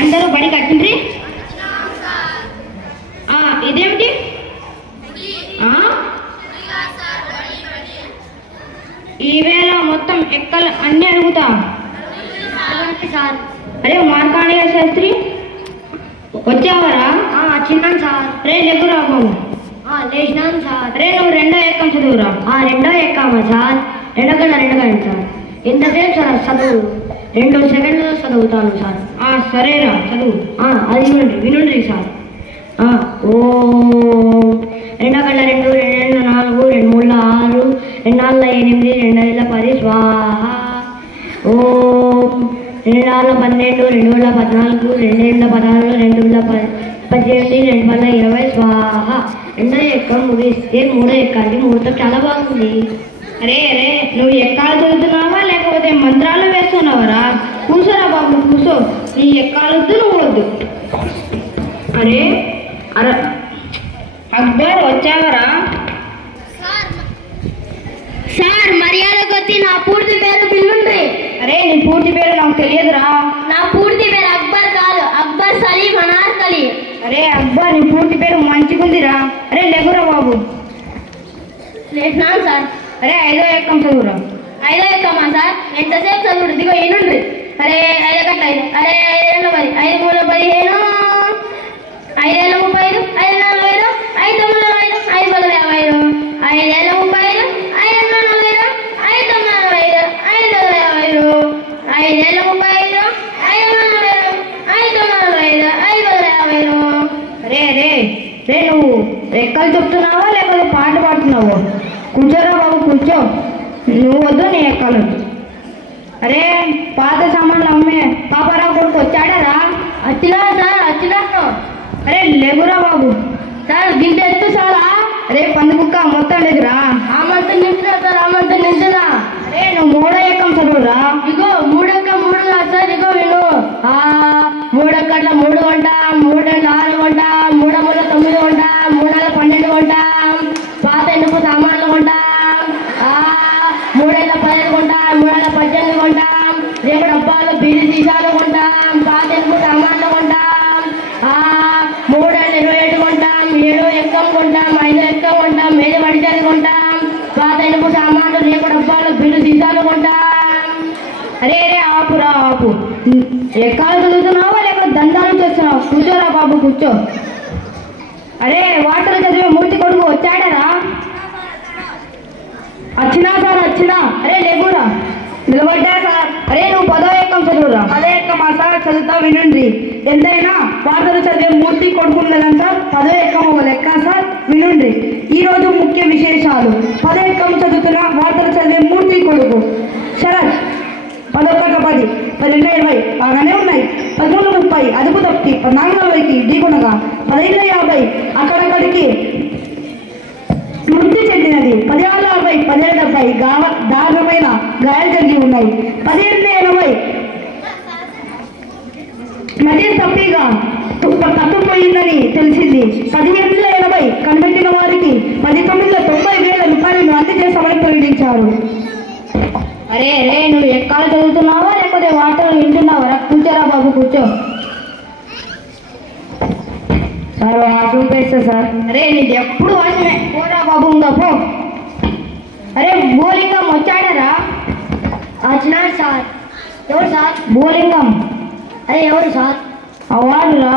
అందరూ బడి కట్టిండ్రి? ఇదేమిటి? ఈవేళ మొత్తం ఎక్కలు అన్ని అడుగుతా. అరే మార్కాండేయ శాస్త్రి వచ్చావరా? చిన్నాను సార్. రే లేకురా బాబు. లేచినాను సార్. రే నువ్వు రెండో ఎక్కం చదువురా. రెండో ఎక్కామా సార్? రెండో సార్. ఎంతసేపు సార్ చదువు? 2 సెకండ్లో చదువుతాను సార్. సరేరా చదువు. అది వినండి సార్. ఓ 2 గంటల 2 2 4 2 3 6 2 4 8 2 5 10 స్వాహ. ఓం 2 4 12 2 14 2 16 2 18 2 20 స్వాహ. రెండో ఎక్కం ముగిస్తే మూడో ఎక్కాలి. మూడుతో చాలా బాగుంది. అరే నువ్వు ఎక్కాలు చదువుతున్నావా లేకపోతే మంత్రాలు వేస్తున్నావరా? కూర్చోరా బాబు కూర్చో. నీ ఎక్కాలొద్దు నువ్వు వద్దు. అరే అక్బర్ వచ్చావరా? సార్ మర్యాద కొద్ది నా పూర్తి పేరు పిల్లుండ్రి. అరే నీ పూర్తి పేరు నాకు తెలియదురా. నా పూర్తి పేరు అక్బర్ కాదు, అక్బర్ సలీం అనార్కలి. అరే అక్బర్ నీ పూర్తి పేరు మంచిగుందిరా. అరే లేకురా బాబు. లేచినాను సార్. అరే 5వ ఎక్కం చదువురా. 5వ ఎక్కమా సార్? ఎంతసేపు చదువుడు? ఇదిగో ఏనుండ్రి. అరే 5 గంటల 5 అరే 5 10 5 3 15 5 30 5 4 40 5 9 50 5 10 50 5 35 5 40 5 9 5 5 50 5 35 5 35 5 9 5 9 5 50. రే నువ్వు ఎక్కలు చెప్తున్నావా లేకపోతే పాట పాడుతున్నావు? కూర్చోరా బాబు కూర్చో. నువ్వు వద్దు నీ ఎక్కలు. అరే పాత సామాన్లు అమ్మే పాపారావు కొడుకు వచ్చాడరా? వచ్చినా సార్ వచ్చినాను. అరే లేకురా బాబు. సార్ దీంట్లో ఎత్తు సారా? అరే పందుకుక్క మొత్తం లేదురా. ఆమంతా నించుదా సార్? ఆమంతా నించుదా? అరే నువ్వు 3వ ఎక్కం చదువురా. ఇగో 3 కాదు సార్. ఇగో విను. 3 ఒక్కట్ల 3 కొంటాం, 3 4 కొంటాం, 3 3 9 కొంటాం, 3 12 కొంటాం. పాత ఎనుపు సామాన్లు కొంటాం. 3 15 కొంటాం, 3 18 కొంటాం. రేపు డబ్బాలు బీడి సీసాలు కొంటాం. పాత ఎనుపు సామాన్లు కొంటాం. 3 27 కొంటాం, 7 ఎక్కం కొంటాం, 5 ఎక్కం కొంటాం, 7 పడిచాలు కొంటాం. పాత ఎనుపు సామాన్లు రేపు డబ్బాలు బీడి సీసాలు కొంటాం. అరే ఆపు. ఎక్కాలు చదువుతున్నావా లేకపోతే దండాలు చేస్తున్నావు? కూర్చోరా బాబు కూర్చో. అరే వార్తలు చదివే మూర్తి కొడుకు వచ్చాడరా? వచ్చినా సార్ వచ్చినా. అరే లేకురా. నిలబడ్డా సార్. అరే నువ్వు 10వ ఎక్కం చదువురా. 10వ ఎక్కమా సార్? చదువుతా వినండి. ఎంతైనా వార్తలు చదివే మూర్తి కొడుకు కదా సార్. 10వ ఎక్కం ఒక లెక్క సార్. వినండి ఈరోజు ముఖ్య విశేషాలు. 10వ ఎక్కం చదువుతున్న వార్తలు చదివే మూర్తి కొడుకు శరత్ 11 10 12 20 బాగానే ఉన్నాయి. 13 30 అదుపు తప్పి 14 40కి ఢీకొనగా 15 50 అక్కడక్కడికి మృతి చెందినది. 16 60 17 70 దారుణమైన గాయాలు జరిగి ఉన్నాయి. 18 80 నది తప్పిగా తప్పిపోయిందని తెలిసింది. 18 80 కనిపెట్టిన వారికి 19 90,000 రూపాయలను అందజేస్తామని ప్రకటించారు. అరే నువ్వు ఎక్కాలు చదువుతున్నావా లేకపోతే వార్తలు వింటున్నావా? కూర్చోరా బాబు కూర్చో. సార్ వాసం పేస్తా సార్. అరే నీది ఎప్పుడు వాసమే. పోరా బాబు ఉందా పో. అరే భూలింగం వచ్చాడరా? వచ్చినాడు సార్. ఎవరు సార్? భూలింగం. అరే ఎవరు సార్? అవాడురా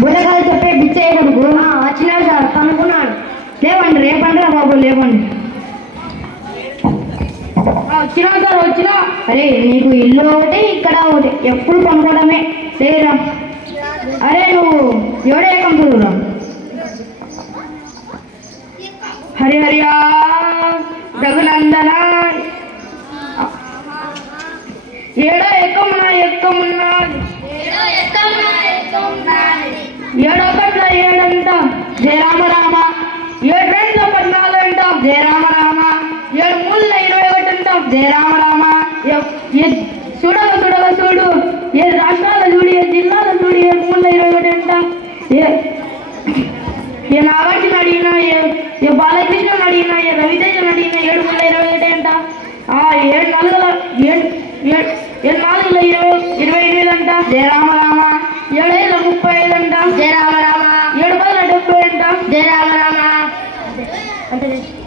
బుర్రకాలు చెప్పే బిచ్చయ్య కొడుకు. వచ్చినాడు సార్. కనుక్కున్నాడు. లేవండి రేపండి రా బాబు లేవండి. వచ్చినా సార్ వచ్చినా. అరే నీకు ఇల్లు ఒకటి ఇక్కడ ఒకటి ఎప్పుడు పనుకోవడమే లేరా. అరే నువ్వు 7వ ఎక్కం చదువురా. హరిహరియా రఘునందన 7వ ఎక్కమున్నా 7 ఒకట్ల 7 అంటాం జయ రామ రామ. 7 2 14 అంటాం జయ రామ రామ. 7 3 21 అంటాం జయ రామ రామ. చూడు 7 రాష్ట్రాల చూడు, 7 జిల్లాల చూడు, 7 3 21 అంటాం. ఏ నాగార్జున అడిగినా, ఏ బాలకృష్ణ అడిగినా, ఏ రవితేజ అడిగినా 7 3 21 అంట. 7 4 28 అంట జయ రామ రామ. 35 అంట. జయ రామ రామ. 7 10 70 అంట. జయ రామ రామ. అంటే